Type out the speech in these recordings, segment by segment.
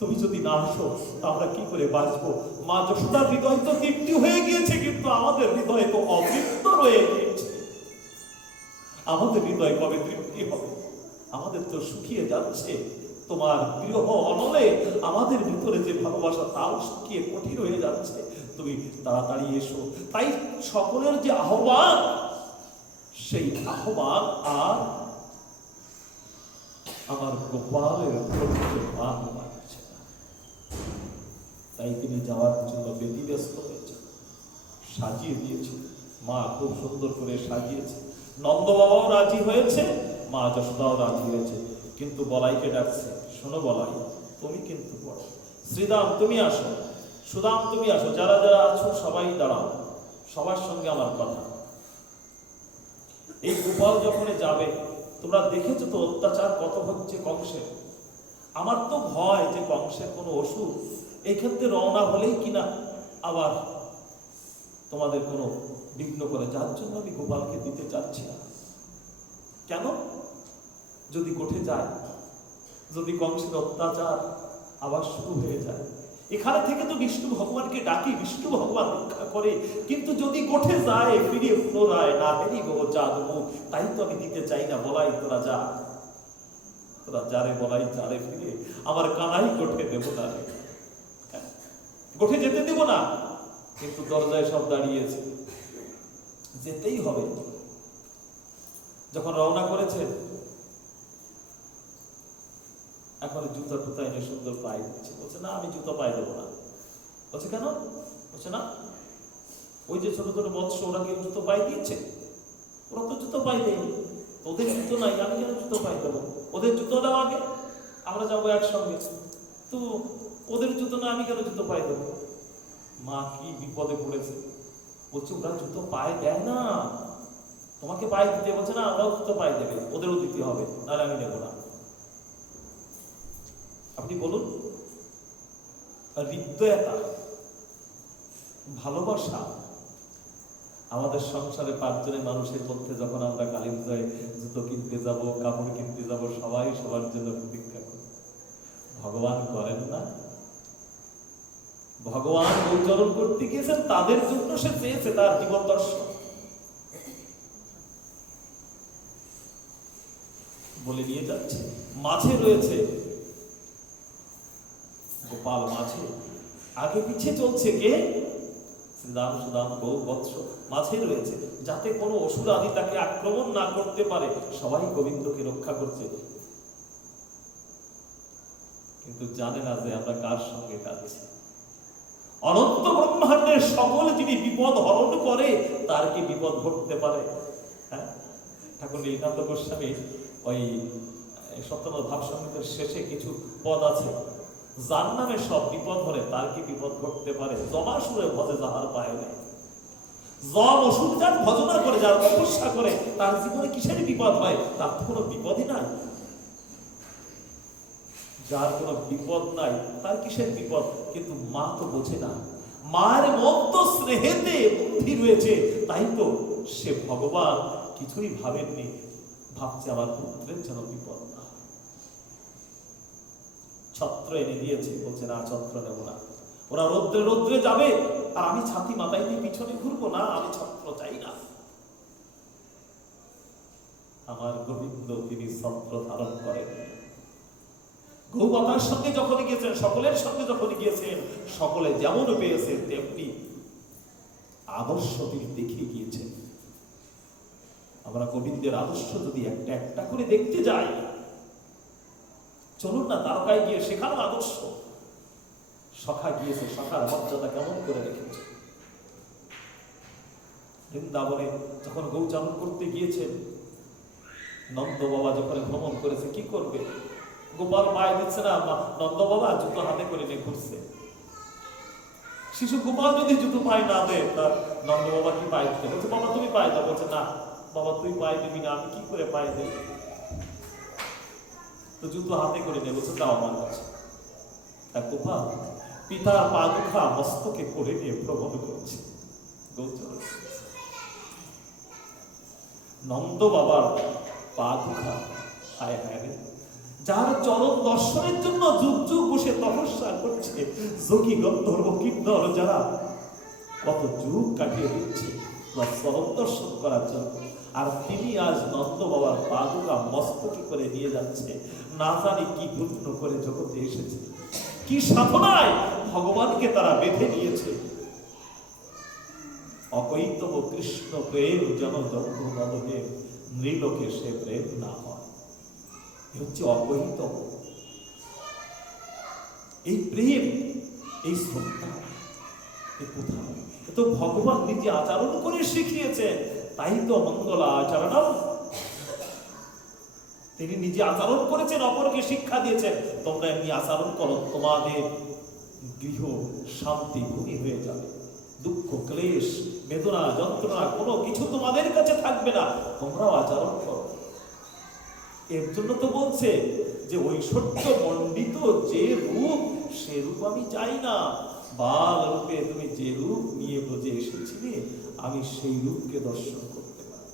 তুমি যদি না আসো আমরা কি করে বাঁচবো? মা যশোদার হৃদয় তো তৃপ্তি হয়ে গিয়েছে, কিন্তু আমাদের হৃদয় তো অতৃপ্ত রয়ে গিয়েছে। আমাদের হৃদয় কবে তৃপ্তি হবে? আমাদের তো শুকিয়ে যাচ্ছে। তোমার বিরহ অনলে আমাদের ভিতরে যে ভালোবাসা তাও শুকিয়ে কঠিন হয়ে যাচ্ছে। তুমি তাড়াতাড়ি এসো। তাই সকলের যে আহ্বান, সেই আহ্বান আর আমার গোপালের মান পাচ্ছে না। তাই তিনি যাওয়ার জন্য ব্যতিব্যস্ত হয়েছে, সাজিয়ে দিয়েছে। মা খুব সুন্দর করে সাজিয়েছে। নন্দ বাবাও রাজি হয়েছে, মা যশোদাও রাজি হয়েছে। কিন্তু বলাইকে ডাকছে, শোনো বলাই, তুমি কিন্তু বড়। শ্রীদাম তুমি আসো, সুদাম তুমি আসো, যারা যারা আছো সবাই দাঁড়াও, সবার সঙ্গে আমার কথা। এই গোপাল যখন যাবে, তোমরা দেখেছো তো অত্যাচার কত হচ্ছে কংসের। আমার তো ভয় যে কংসের কোনো অসুখ এই ক্ষেত্রে রওনা হলেই কিনা আবার তোমাদের কোনো বিঘ্ন করে, যার জন্য আমি গোপালকে দিতে চাচ্ছি না। কেন? যদি কোঠে যায়, যদি কংসের অত্যাচার আবার শুরু হয়ে যায়, এখানে থেকে তো বিষ্ণু ভগবানকে ডাকি, বিষ্ণু ভগবান রক্ষা করে। কিন্তু যদি কোঠে যায়, ফিরে পুনরায় না হেরি গো চাঁদ মুখ, তাই তো আমি দিতে চাই না। বলাই তোরা যা, তোরা যারে বলাই যারে, ফিরে আমার কানাই কোঠে দেব না, কোঠে যেতে দেব না। কিন্তু দরজায় সব দাঁড়িয়েছে, যেতেই হবে। যখন রওনা করেছে, এখন জুতা টুতা এনে সুন্দর পায়ে দিচ্ছে। বলছে না, আমি জুতো পায়ে দেবো না। বলছে কেন? বলছে না, ওই যে ছোট ছোট মৎস্য, ওরা কেউ জুতো পায়ে দিয়েছে? ওরা তো জুতো পায়ে দেয়নি। ওদের জুতো নাই, আমি কেন জুতো পায়ে দেবো? ওদের জুতো দাও আগে, আমরা যাবো একসঙ্গে। তো ওদের জুতো না, আমি কেন জুতো পায়ে দেবো? মা কি বিপদে পড়েছে। বলছে ওরা জুতো পায়ে দেয় না, তোমাকে পায়ে দিতে বলছে না, ওরাও জুতো পায়ে দেবে, ওদেরও দিতে হবে, নাহলে আমি নেবো না। আপনি বলুন, হৃদয়তা, ভালোবাসা। আমাদের সংসারে 5 জনের মানুষের মধ্যে যখন আমরা কালী পূজায় জুতো কিনতে যাব, কাপড় কিনতে যাব, সবাই সবার জন্য প্রতীক্ষা করি। ভগবান করেন না? ভগবান গোচরণ করতে গিয়েছেন, তাদের জন্য সে চেয়েছে তার জীবন দর্শন। বলে নিয়ে যাচ্ছে, মাঝে রয়েছে গোপাল, মাঝে আগে পিছে চলছে কে? শ্রীদাম সুদাম গৌ বৎস মাঝে রয়েছে, যাতে কোনো অসুর আদি তাকে আক্রমণ না করতে পারে। সবাই গোবিন্দকে রক্ষা করছে, কিন্তু জানে না যে আমরা কার সঙ্গে যাচ্ছি। অনন্ত ব্রহ্মাণ্ডের সকল যিনি বিপদ হরণ করে, তার কি বিপদ ঘটতে পারে? হ্যাঁ, ঠাকুর নীলকান্ত গোস্বামী ওই সত্যনাথ ভাব সংহিতার শেষে কিছু পদ আছে, যার নামে সব বিপদ হলে তার কি বিপদ ঘটতে পারে? জমাসুরে ভজে যাহার পায় নেই। জম অসুর যার ভজনা করে, যার তপস্যা করে, তার জীবনে কিসের বিপদ হয়? তার তো কোনো বিপদই নাই। যার কোনো বিপদ নাই, তার কিসের বিপদ? কিন্তু মা তো বোঝে না। মায়ের মন তো স্নেহেতে বুদ্ধি রয়েছে, তাই তো সে ভগবান কিছুই ভাবেননি, ভাবছে আমার পুত্রের যেন বিপদ না। ছত্র এনে দিয়েছে, বলছে না, ছত্র নেব না। ওরা রৌদ্রে রৌদ্রে যাবে, আর আমি ছাতি মাথায় দিয়ে পিছনে ঘুরবো না, আমি ছত্র চাই না। আমার গোবিন্দ তিনি ছত্র ধারণ করেন। গৌমাতার সঙ্গে যখন গিয়েছেন, সকলের সঙ্গে যখন গিয়েছেন, সকলে যেমন পেয়েছেন তেমনি আদর্শ তিনি দেখিয়ে গিয়েছেন। আমরা গোবিন্দের আদর্শ যদি একটা একটা করে দেখতে যাই, চলুন না দ্বারকায় গিয়ে সেখানে আদর্শ। সখা গিয়েছে, সখার মর্যাদা কেমন করে রেখেছে। বৃন্দাবনে যখন গৌচারণ করতে গিয়েছেন, নন্দ বাবা যখন ভ্রমণ করেছে, কি করবে? গোপাল পায়ে দিচ্ছে না, নন্দ বাবা জুতো হাতে করে নিয়ে ঘুরছে। শিশু গোপাল যদি জুতো পায়ে না দেয়, তার নন্দ বাবা কি পায়ে দিতে? বলছে বাবা তুমি পায়ে দাও। বলছে না বাবা, তুই পায়ে দিবি না, আমি কি করে পায়ে দেব? তো জুতো হাতে করে নিয়ে বলছে দাও আমার কাছে। গোপাল পিতার পা দুখা মস্তকে করে নিয়ে ভ্রমণ করছে। নন্দ বাবার পা দুখা, হায় হায় রে, যার চরণ দর্শনের জন্য যুগ যুগ বসে তপস্যা করছে যোগী গন্ধর্ব কিন্নর যারা কত যুগ কাটিয়ে দিচ্ছে চরণ দর্শন করার জন্য, আর তিনি আজ নন্দ বাবার পাদুকা মস্তকে করে নিয়ে যাচ্ছে। না জানি কি পুণ্য করে জগতে এসেছে, কি সাধনায় ভগবানকে তারা বেঁধে নিয়েছে। অকৈতব কৃষ্ণ প্রেম যেন জন্ম নদে নৃলোকে সে প্রেম না হয়, হচ্ছে অকৈতব। এই প্রেম, এই শ্রদ্ধা কোথায়? তো ভগবান নিজে আচরণ করে শিখিয়েছেন, তাই তো মঙ্গল আচরণ। তিনি নিজে আচরণ করেছেন, অপরকে শিক্ষা দিয়েছেন, তোমরা এমনি আচরণ করো, তোমাদের গৃহ শান্তি ভূমি হয়ে যাবে, দুঃখ ক্লেশ বেদনা যন্ত্রণা কোনো কিছু তোমাদের কাছে থাকবে না, তোমরাও আচরণ করো। এর জন্য তো বলছে যে ঐশ্বর্য মণ্ডিত যে রূপ, সে রূপ আমি চাই না। বাল রূপে তুমি যে রূপ নিয়ে ব্রজে এসেছিলে, আমি সেই রূপকে দর্শন করতে পারি।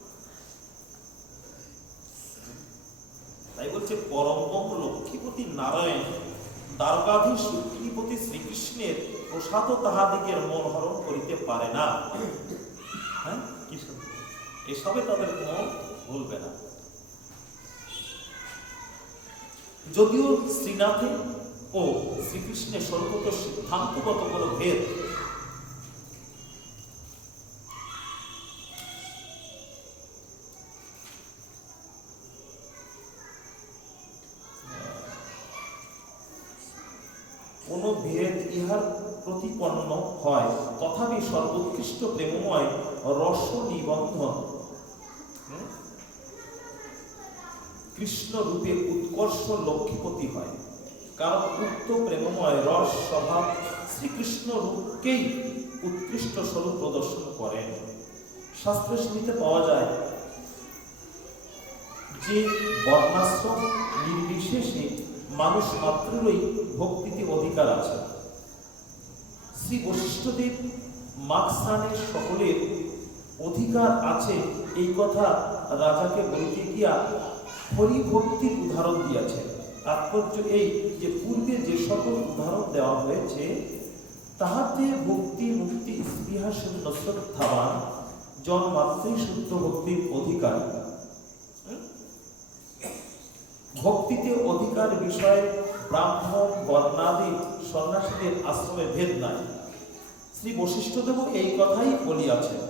তাই বলছে পরম লক্ষ্মীপতি নারায়ণ দ্বারকাধীশ রুক্মিণীপতি শ্রীকৃষ্ণের প্রসাদ তাহাদিগের মন হরণ করিতে পারে না। হ্যাঁ, কি এসবে তাদের মন ভুলবে না। যদিও শ্রীনাথে ও শ্রীকৃষ্ণের সর্বত সিদ্ধান্তগত কোনো ভেদ কোনো ভেদ ইহার প্রতিপন্ন হয়, তথাপি সর্বোৎকৃষ্ট প্রেমময় রস নিবন্ধন কৃষ্ণ রূপে উৎকর্ষ লক্ষ্মীপতি হয়, কারণ উক্ত প্রেমময় রস স্বভাব শ্রীকৃষ্ণ রূপকেই উৎকৃষ্ট স্বরূপ প্রদর্শন করেন। শাস্ত্রের শুনিতে পাওয়া যায় যে বর্ণাশ্রম নির্বিশেষে মানুষ মাত্রেরই ভক্তিতে অধিকার আছে। শ্রী বশিষ্ঠদেব মাকস্নানের সকলের অধিকার আছে এই কথা রাজাকে বলিতে গিয়া হরিভক্তির উদাহরণ দিয়েছে। তাৎপর্য এই যে পূর্বে যে সকল উদাহরণ দেওয়া হয়েছে তাহাতে ভক্তি মুক্তি স্পৃহা শূন্য শ্রদ্ধাবান জন মাত্রই শুদ্ধ ভক্তির অধিকার। ভক্তিতে অধিকার বিষয়ে ব্রাহ্মণ বর্ণাদি সন্ন্যাসীদের আশ্রমে ভেদ নাই। শ্রী বশিষ্ঠদেব এই কথাই বলিয়াছেন।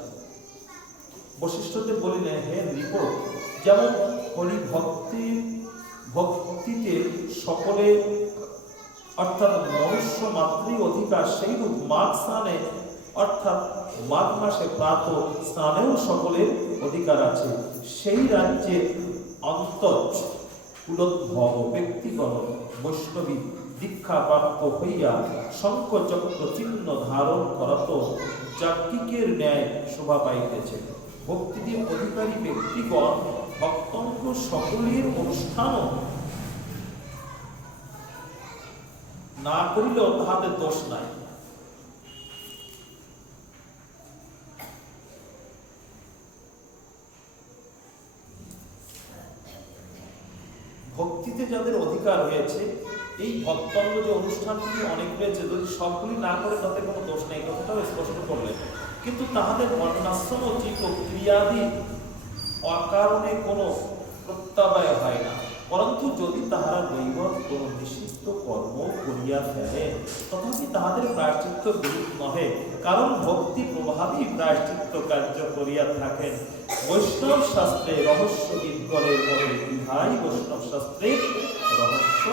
বশিষ্ঠদেব বলিলেন, হে নৃপ, যেমন হরি ভক্তিতে সকলে অর্থাৎ মনুষ্য মাত্রই অধিকার, সেইরূপ মাঘ স্নানে অর্থাৎ মাঘ মাসে প্রাত স্নানেও সকলের অধিকার আছে। সেই রাজ্যের অন্তঃ কুলোদ্ভব ব্যক্তিগণ বৈষ্ণবী দীক্ষা প্রাপ্ত হইয়া শঙ্খ চক্র চিহ্ন ধারণ করত যাজ্ঞিকের ন্যায় শোভা পাইতেছে। ভক্তিতে অধিকারী ব্যক্তিগণ ভক্তঙ্গ সকলের অনুষ্ঠানও না করিলেও তাহাদের দোষ নাই। ভক্তিতে যাদের অধিকার হয়েছে, এই ভক্তঙ্গ যে অনুষ্ঠানগুলি অনেক রয়েছে, যদি সবগুলি না করে তাদের কোনো দোষ নেই, কথাটাও স্পষ্ট করলেন। কিন্তু তাহাদের বর্ণাশ্রম চিত্ত ক্রিয়াদি অকারণে কোনো প্রত্যাবায় হয় না, পরন্তু যদি তাহারা দৈবত কোনো নিষিদ্ধ কর্ম করিয়া ফেলে তথাপি তাহাদের প্রায়শ্চিত্ত বিরূপ নহে, কারণ ভক্তি প্রভাবী প্রায়শ্চিত্ত কার্য করিয়া থাকেন। বৈষ্ণব শাস্ত্রে রহস্য বিজ্ঞরের মতে ইহাই বৈষ্ণব শাস্ত্রের রহস্য।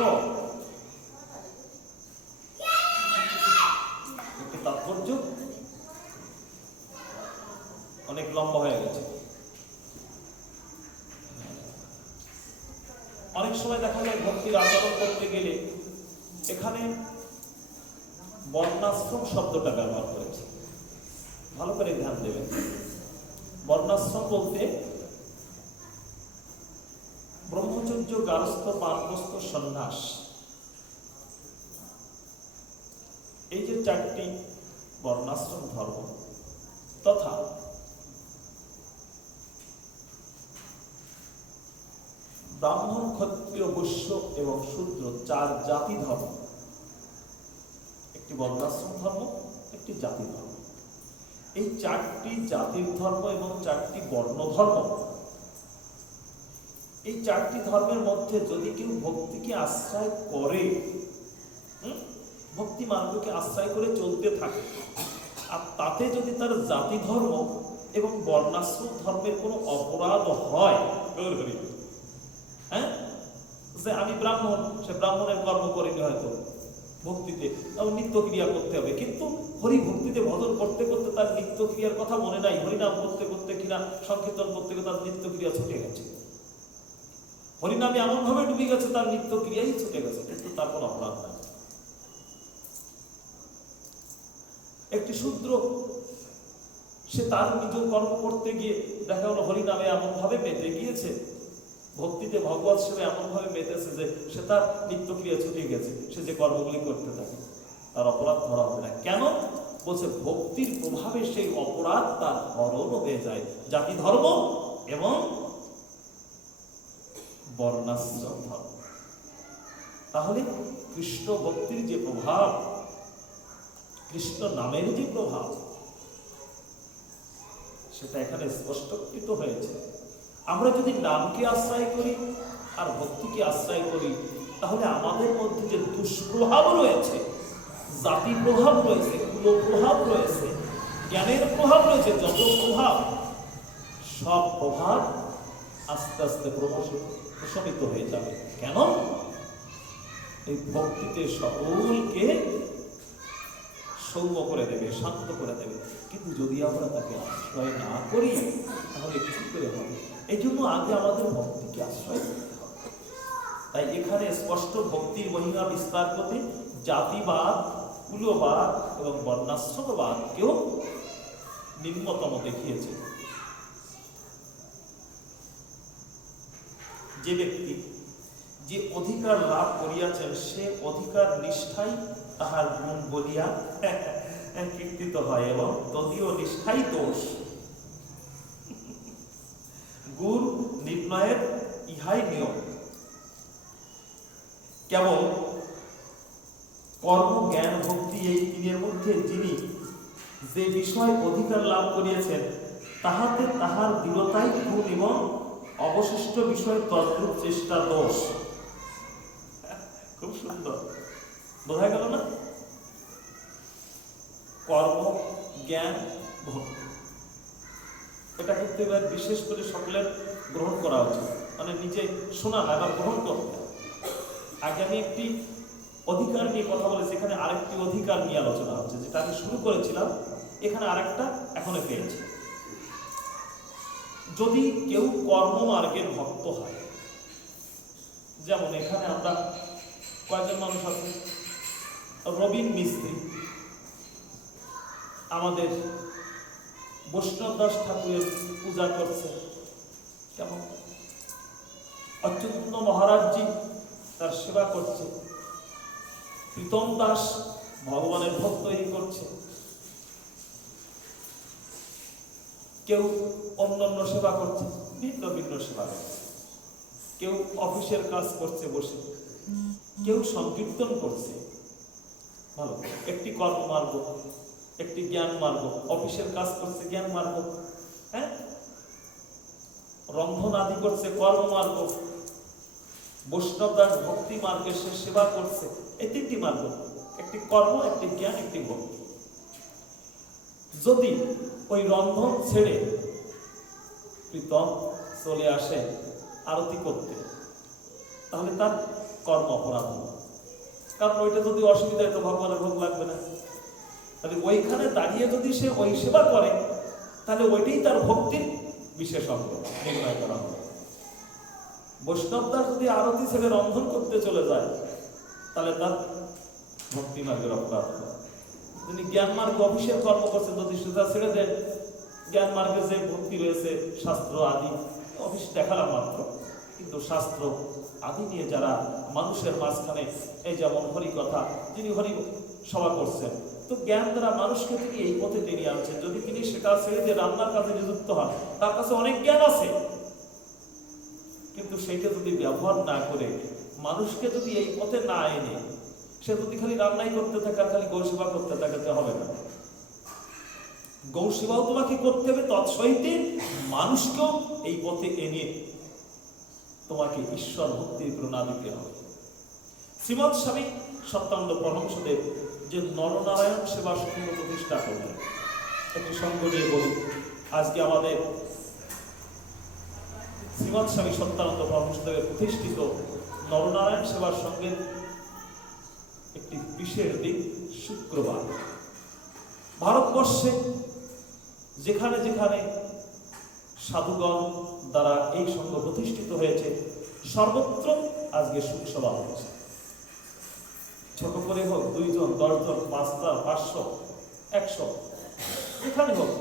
তাৎপর্য অনেক লম্বা হয়ে গেছে। অনেক সময় দেখা যায় ভক্তির আচরণ করতে গেলে এখানে বর্ণাশ্রম শব্দটা ব্যবহার করেছে, ভালো করে ধ্যান দেবেন। বর্ণাশ্রম বলতে ব্রহ্মচর্য, গারস্থ, বানপ্রস্থ, সন্ন্যাস, এই যে চারটি বর্ণাশ্রম ধর্ম তথা ব্রাহ্মণ, ক্ষত্রিয়, বৈশ্য এবং শূদ্র চার জাতি ধর্ম, একটি বর্ণাশ্রম ধর্ম, একটি জাতি ধর্ম। এই চারটি জাতির ধর্ম এবং চারটি বর্ণ ধর্ম, এই চারটি ধর্মের মধ্যে যদি কেউ ভক্তিকে আশ্রয় করে, ভক্তি মার্গকে আশ্রয় করে চলতে থাকে, আর তাতে যদি তার জাতি ধর্ম এবং বর্ণাশ্রম ধর্মের কোনো অপরাধ হয়, হ্যাঁ, যে আমি ব্রাহ্মণ, সে ব্রাহ্মণের কর্ম করিনি হয়তো ভক্তিতে, নিত্য ক্রিয়া করতে হবে, কিন্তু হরি ভক্তিতে ভজন করতে করতে তার নিত্য ক্রিয়ার কথা মনে নাই, হরিনাম করতে করতে কিনা সংকীর্তন করতে করতে তার নিত্য ক্রিয়া ছুটে গেছে, হরিনামে এমন ভাবে ডুবে গেছে তার নিত্য ক্রিয়াই ছুটে গেছে, কিন্তু তার কোনো অপরাধ নাই। একটি শূদ্র, সে তার নিজ কর্ম করতে গিয়ে দেখা গেল হরিনামে এমন ভাবে মেতে গিয়েছে, ভক্তিতে ভগবত সেবা এমন ভাবে মেতেছে যে সে তার নিত্য ক্রিয়া ছুটে গেছে, সে যে কর্মগুলি করতে থাকে তার অপরাধ ধরা হবে না। কেন? বলছে ভক্তির প্রভাবে সেই অপরাধ তার হরণ হয়ে যায়। জাতি ধর্ম এবং বর্ণাশ্রম ধর্ম। তাহলে কৃষ্ণ ভক্তির যে প্রভাব, কৃষ্ণ নামের যে প্রভাব, সেটা এখানে স্পষ্টকৃত হয়েছে। আমরা যদি নামকে আশ্রয় করি আর ভক্তিকে আশ্রয় করি, তাহলে আমাদের মধ্যে যে দুষ্প্রভাব রয়েছে, জাতি প্রভাব রয়েছে, কুল প্রভাব রয়েছে, জ্ঞানের প্রভাব রয়েছে, যত প্রভাব, সব প্রভাব আস্তে আস্তে প্রশমিত হয়ে যাবে। কেন? এই ভক্তিতে সকলকে সৌম্য করে দেবে, শান্ত করে দেবে। কিন্তু যদি আমরা তাকে আশ্রয় না করি, তাহলে কি করে হবে? এই জন্য আগে আমাদের ভক্তিকে আশ্রয় করতে হবে। তাই এখানে স্পষ্ট ভক্তির মহিমা বিস্তার করতে জাতিবাদ, কুলবাদ এবং বর্ণাশ্রমবাদকেও নিম্নতম দেখিয়েছে। যে ব্যক্তি যে অধিকার লাভ করিয়াছেন, সে অধিকার নিষ্ঠাই তাহার গুণ বলিয়া কীর্তিত হয়, এবং তদীয় নিষ্ঠাই দোষ। গুণ নির্ণয়ের ইহাই নিয়ম। কেবল কর্ম, জ্ঞান, ভক্তি এই তিনের মধ্যে যিনি যে বিষয় অধিকার লাভ করিয়াছেন, তাহাতে তাহার দৃঢ়তাই গুণ, এবং অবশিষ্ট বিষয় তদ্রূপ চেষ্টা দোষ। খুব সুন্দর বোঝা গেল না? কর্ম, জ্ঞান, ভক্তি, এটা কিন্তু এবার বিশেষ করে সকলের গ্রহণ করা উচিত। মানে নিজে শোনা না, এবার গ্রহণ করতে। আগে আমি একটি অধিকার নিয়ে কথা বলেছি, এখানে আরেকটি অধিকার নিয়ে আলোচনা হচ্ছে, যেটা আমি শুরু করেছিলাম, এখানে আরেকটা এখনো পেয়েছি। যদি কেউ কর্ম মার্গের ভক্ত হয়, যেমন এখানে আমরা কয়েকজন মানুষ আছে, রবীন মিস্ত্রি আমাদের বৈষ্ণব দাস ঠাকুরের পূজা করছে, কেমন অচ্যুত মহারাজজি তার সেবা করছে, প্রীতম দাস ভগবানের ভোগ তৈরি করছে, কেউ অন্যান্য সেবা করছে, ভিন্ন ভিন্ন সেবা করছে, কেউ অফিসের কাজ করছে বসে, কেউ সংকীর্তন করছে। ভালো, একটি কর্ম মার্গ, একটি জ্ঞান মার্গ। অফিসের কাজ করছে জ্ঞান মার্গ, হ্যাঁ, রন্ধন আদি করছে কর্ম মার্গ, বৈষ্ণব দাস ভক্তি মার্গে সে সেবা করছে। এই তিনটি মার্গ, একটি কর্ম, একটি জ্ঞান, একটি ভক্তি। যদি ওই রন্ধন ছেড়ে প্রীতম চলে আসে আরতি করতে, তাহলে তার কর্ম অপরাধ হবে। কারণ ওইটা যদি অসুবিধা, তো ভগবানের ভোগ লাগবে না। তাহলে ওইখানে দাঁড়িয়ে যদি সে ওই সেবা করে, তাহলে ওইটাই তার ভক্তির বিশেষ অঙ্গ নির্ণয় করা হবে। বৈষ্ণব দাস যদি আরতি ছেড়ে রন্ধন করতে চলে যায়, তাহলে তার ভক্তি মার্গের অপরাধ হবে। তিনি জ্ঞান মার্গ অফিসের কর্ম করছে, যদি সেটা ছেড়ে দেন, জ্ঞান মার্গে যে ভক্তি রয়েছে, শাস্ত্র আদি, অফিস দেখালাম মাত্র, কিন্তু শাস্ত্র আদি নিয়ে যারা মানুষের মাঝখানে, এই যেমন হরি কথা, যিনি হরি সভা করছেন, তো জ্ঞান দ্বারা মানুষকে তিনি এই পথে টেনে আনছেন। যদি তিনি সেটা ছেড়ে দিয়ে রান্নার কাজে নিযুক্ত হন, তার কাছে অনেক জ্ঞান আছে, কিন্তু সেইটা যদি ব্যবহার না করে, মানুষকে যদি এই পথে না এনে সে যদি খালি রান্নাই করতে থাকে আর খালি গৌসেবা করতে থাকে তো হবে না। গৌসেবাও তোমাকে করতে হবে, তৎসহিত মানুষকেও এই পথে এনে তোমাকে ঈশ্বর ভক্তির প্রেরণা দিতে হবে। শ্রীমৎ স্বামী সত্যানন্দ পরমহংসদেব যে নরনারায়ণ সেবা সংঘ প্রতিষ্ঠা করলেন, একটি সঙ্গ নিয়ে বলি। আজকে আমাদের শ্রীমৎ স্বামী সত্যানন্দ পরমহংসদেবের প্রতিষ্ঠিত নরনারায়ণ সেবার সঙ্গের একটি বিশেষ দিন শুক্রবার। ভারতবর্ষে যেখানে যেখানে সাধুগণ দ্বারা এই সংঘ প্রতিষ্ঠিত হয়েছে, সর্বত্র আজকে শুকসভা হচ্ছে। ছোট করে হোক, 2 জন, 10 জন, 5টা, 500, 100, এখানে হোক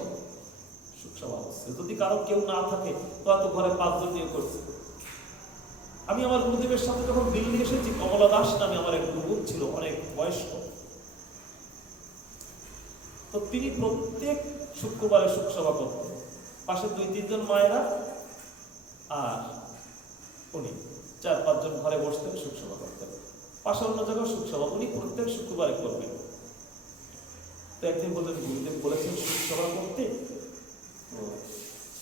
শুকসভা হচ্ছে। যদি কারো কেউ না থাকে তো হয়তো ঘরে 5 জন নিয়ে করছে। আমি আমার গুরুদেবের সাথে যখন দিল্লি এসেছি, কমলা দাস নামে আমার এক গুরু ছিল, অনেক বয়স্ক। তো তিনি প্রত্যেক শুক্রবারে শুকসভা করতেন। পাশে 2-3 জন মায়েরা আর উনি 4-5 জন ঘরে বসতেন, শুকসভা করতেন। পাশে অন্য জায়গায় শুকসভা উনি প্রত্যেক শুক্রবারে করবেন। তো একদিন বললেন, গুরুদেব বলেছেন শুকসভা করতে, তো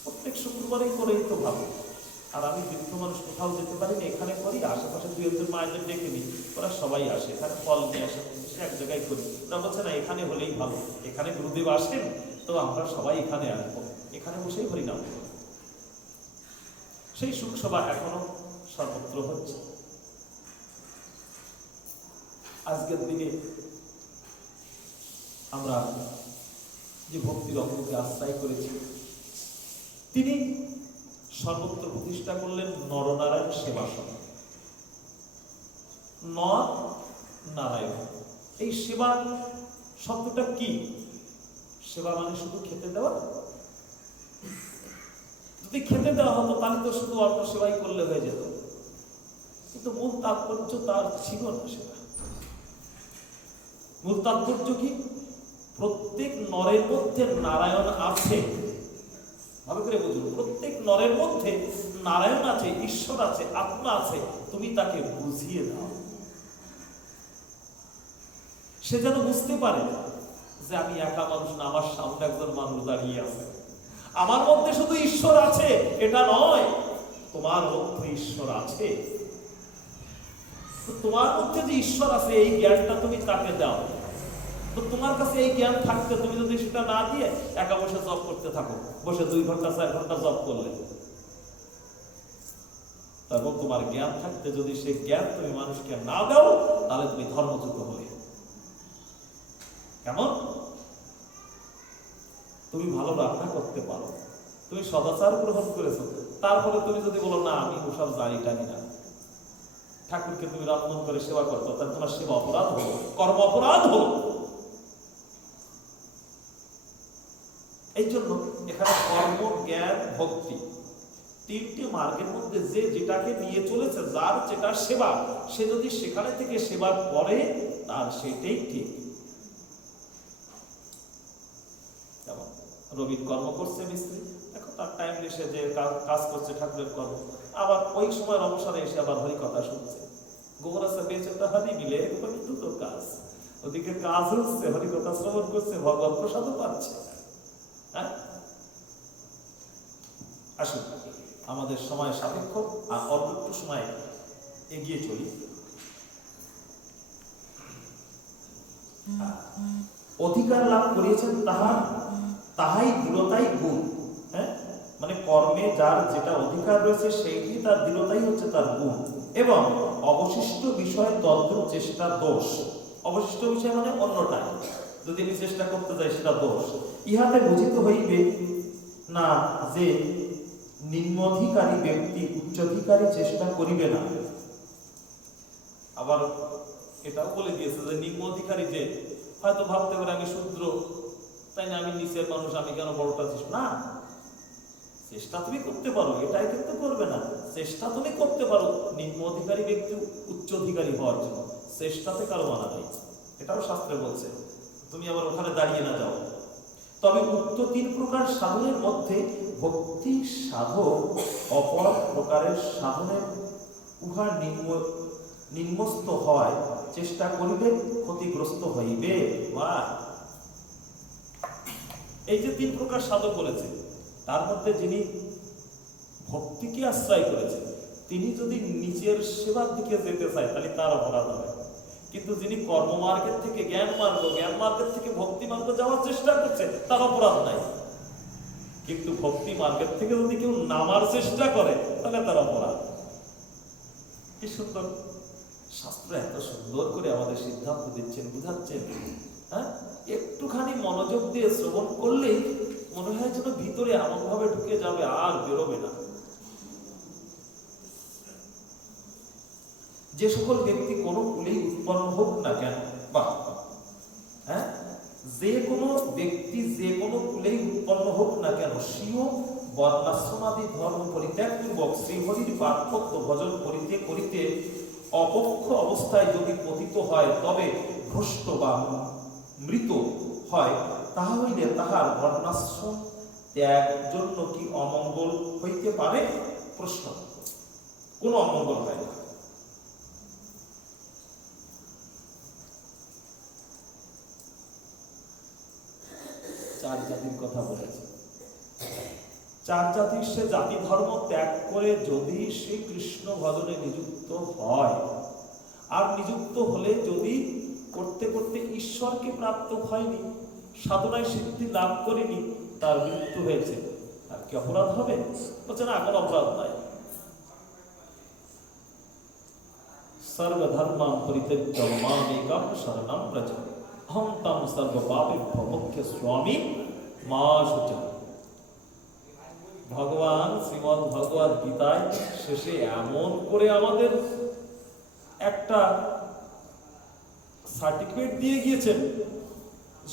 প্রত্যেক শুক্রবারেই করেই তো ভালো। আর আমি বৃদ্ধ মানুষ, কোথাও যেতে পারিনি, এখানে করি। আশেপাশে 2-1 মায়েদের ডেকে নিই, ওরা সবাই আসে, এখানে ফল নিয়ে আসে, এক জায়গায় করি। ওরা বলছে না, এখানে হলেই ভালো, এখানে গুরুদেব আসেন, তো আমরা সবাই এখানে আসবো, এখানে বসেই হরিনাম করব। সেই শুকসভা এখনো সর্বত্র হচ্ছে। আজকের দিনে আমরা যে ভক্তির অঙ্গকে আশ্রয় করেছি, তিনি সর্বত্র প্রতিষ্ঠা করলেন নরনারায়ণ সেবা সংঘ। নর নারায়ণ, এই সেবা শব্দটা কি? সেবা মানে শুধু খেতে দেওয়া? যদি খেতে দেওয়া হতো তাহলে তো শুধু অল্প সেবাই করলে হয়ে যেত, কিন্তু মূল তাৎপর্য তার ছিল না। সেটা মূল তাৎপর্য কি? প্রত্যেক নরের মধ্যে নারায়ণ আছে। ভালো করে বুঝুন, প্রত্যেক নরের মধ্যে নারায়ণ আছে, ঈশ্বর আছে, আত্মা আছে। তুমি তাকে বুঝিয়ে দাও, সে যেন বুঝতে পারে যে আমি একা মানুষ না, আমার সামনে একজন মানুষ দাঁড়িয়ে আছে। আমার মধ্যে শুধু ঈশ্বর আছে এটা নয়, তোমার মধ্যে ঈশ্বর আছে। তোমার মধ্যে যে ঈশ্বর আছে এই জ্ঞানটা তুমি তাকে দাও। তো তোমার কাছে এই জ্ঞান থাকতে তুমি যদি সেটা না দিয়ে একা বসে জব করতে থাকো, বসে 2 ঘন্টা 4 ঘন্টা জব করলে, এবং তোমার জ্ঞান থাকতে যদি সেই জ্ঞান তুমি মানুষকে না দাও, তাহলে তুমি ধর্মচ্যুত হবে। কেমন? তুমি ভালো রান্না করতে পারো, তুমি সদাচার গ্রহণ করেছো, তারপরে তুমি যদি বলো না আমি ওসব জানি টানি না, ঠাকুরকে তুমি রন্ধন করে সেবা করতো, তাহলে তোমার সেবা অপরাধ হলো, কর্ম অপরাধ হলো। এই জন্য এখানে কর্ম, জ্ঞান, ভক্তি 3টি মার্গের মধ্যে যে যেটাকে নিয়ে চলেছে, যার যেটা সেবা, সে যদি সেখানে থেকে সেবা করে তার সেটাই ঠিক। যেমন রবির কর্ম করছে মিস্ত্রি, দেখো তার টাইম এসে যে কাজ করছে ঠাকুরের কর্ম, আবার ওই সময় অবসরে এসে আবার হরি কথা শুনছে। গোবর আছে বেঁচে তো হারি মিলে দুটো কাজ, ওদিকে কাজ হচ্ছে, হরি কথা শ্রবণ করছে, ভগবান প্রসাদও পাচ্ছে। আসুন, আমাদের সময় সাপেক্ষ, আর অল্প একটু সময় এগিয়ে চলি। অধিকার লাভ করিয়েছেন তাহাই দৃঢ়তাই গুণ। হ্যাঁ, মানে কর্মে যার যেটা অধিকার রয়েছে সেইটি তার দৃঢ়তাই হচ্ছে তার গুণ, এবং অবশিষ্ট বিষয়ে তদ্রূপ চেষ্টা দোষ। অবশিষ্ট বিষয় মানে অন্যটাই যদি আমি চেষ্টা করতে যাই সেটা দোষ। ইহাতে বুঝিতে হইবে না যে নিম্নাধিকারী ব্যক্তি উচ্চাধিকারী চেষ্টা করিবে না। আবার এটাও বলে দিয়েছে যে নিম্নাধিকারী যে হয়তো ভাবতে পারে আমি শূদ্র, তাই না, আমি নিচের মানুষ, আমি কেন বড়টা চেষ্টা না। চেষ্টা তুমি করতে পারো, এটাই কিন্তু করবে না। চেষ্টা তুমি করতে পারো নিম্ন অধিকারী ব্যক্তি উচ্চ অধিকারী হওয়ার জন্য, চেষ্টাতে কারো মানা নেই, এটাও শাস্ত্রে বলছে। তুমি আবার ওখানে দাঁড়িয়ে না যাও। তবে উক্ত 3 প্রকার সাধনের মধ্যে ভক্তি সাধক অপর প্রকারের সাধনের উহা নিম্নস্থ হয় চেষ্টা করিবে ক্ষতিগ্রস্ত হইবে। মা, এই যে 3 প্রকার সাধক বলেছে, তার মধ্যে যিনি ভক্তিকে আশ্রয় করেছে, তিনি যদি নিজের সেবার দিকে যেতে চায় তাহলে তার অপরাধ হবে। কিন্তু যিনি কর্মমার্গের থেকে জ্ঞান মার্গের থেকে ভক্তি মার্গ যাওয়ার চেষ্টা করছে, তার অপরাধ নাই। কিন্তু ভক্তি মার্গের থেকে যদি কেউ নামার চেষ্টা করে তাহলে তার অপরাধ। কি সুন্দর শাস্ত্র, এত সুন্দর করে আমাদের সিদ্ধান্ত দিচ্ছেন, বুঝাচ্ছেন। হ্যাঁ, একটুখানি মনোযোগ দিয়ে শ্রবণ করলেই মনে হয় যেন ভিতরে এমন ভাবে ঢুকে যাবে, আর বেরোবে না। যে সকল ব্যক্তি কোনো কুলেই উৎপন্ন হোক না কেন, বা হ্যাঁ, যে কোনো ব্যক্তি যে কোনো কুলেই উৎপন্ন হোক না কেন, স্বীয় বর্ণাশ্রমাদি ধর্ম পরিত্যাগ পূর্বক শ্রীহরির পার্থক্য ভজন করিতে করিতে অপক্ষ অবস্থায় যদি পতিত হয়, তবে ভ্রষ্ট বা মৃত হয়, তাহা হইলে তাহার বর্ণাশ্রম ত্যাগ জন্য কি অমঙ্গল হইতে পারে? প্রশ্ন। কোনো অমঙ্গল হয় না। চার জাতির কথা বলেছে। চার জাতির সে জাতি ধর্ম ত্যাগ করে যদি সে কৃষ্ণ ভজনে নিযুক্ত হয়, আর নিযুক্ত হলে যদি করতে করতে ঈশ্বরকে প্রাপ্ত হয়নি, সাধনায় সিদ্ধি লাভ করেনি, তার মৃত্যু হয়েছে, তার কি অপরাধ হবে? বলছে না, কোনো অপরাধ নাই। সর্বধর্মাম পরিত্যজ্য মামেকং শরণং ব্রজ, অহং তং সর্বপাপেভ্যো মুখ্য স্বামী মা শুচঃ। ভগবান শ্রীমদ্ ভগবদ গীতায় শেষে এমন করে আমাদের একটা সার্টিফিকেট দিয়ে গিয়েছেন,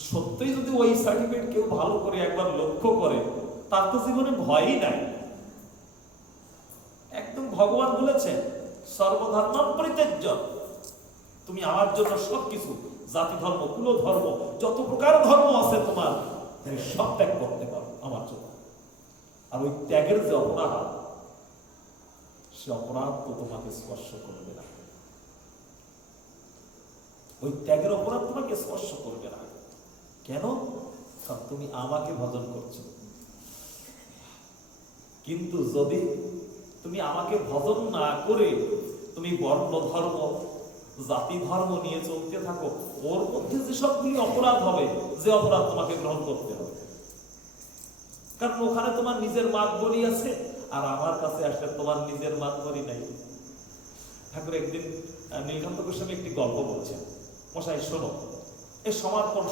সত্যই যদি ওই সার্টিফিকেট কেউ ভালো করে একবার লক্ষ্য করে, তার তো জীবনে ভয়ই নাই। একদম ভগবান বলেছেন সর্বধর্মাম পরিত্যজ্য, তুমি আমার জন্য সবকিছু, জাতি ধর্ম কুল ধর্ম যত প্রকার ধর্ম আছে তোমার, তুমি সব ত্যাগ করতে পারো আমার জন্য। আর ওই ত্যাগের যে অপরাধ, সে অপরাধ তো তোমাকে স্পর্শ করবে না। ওই ত্যাগের অপরাধ তোমাকে স্পর্শ করবে না। কেন? কারণ তুমি আমাকে ভজন করছো। কিন্তু যদি তুমি আমাকে ভজন না করে তুমি বর্ণ ধর্ম জাতি ধর্ম নিয়ে চলতে থাকো, ওর মধ্যে যে সবগুলি অপরাধ হবে, যে অপরাধ তোমাকে গ্রহণ করতে হবে। কারণ ওখানে তোমার নিজের মাতবরি আছে, আর আমার কাছে আসলে তোমার নিজের মাতবরি নাই। ঠাকুর একদিন নীলকান্ত গোস্বামী একটি গল্প বলছেন, মশাই শোনো। এই সমর্পণ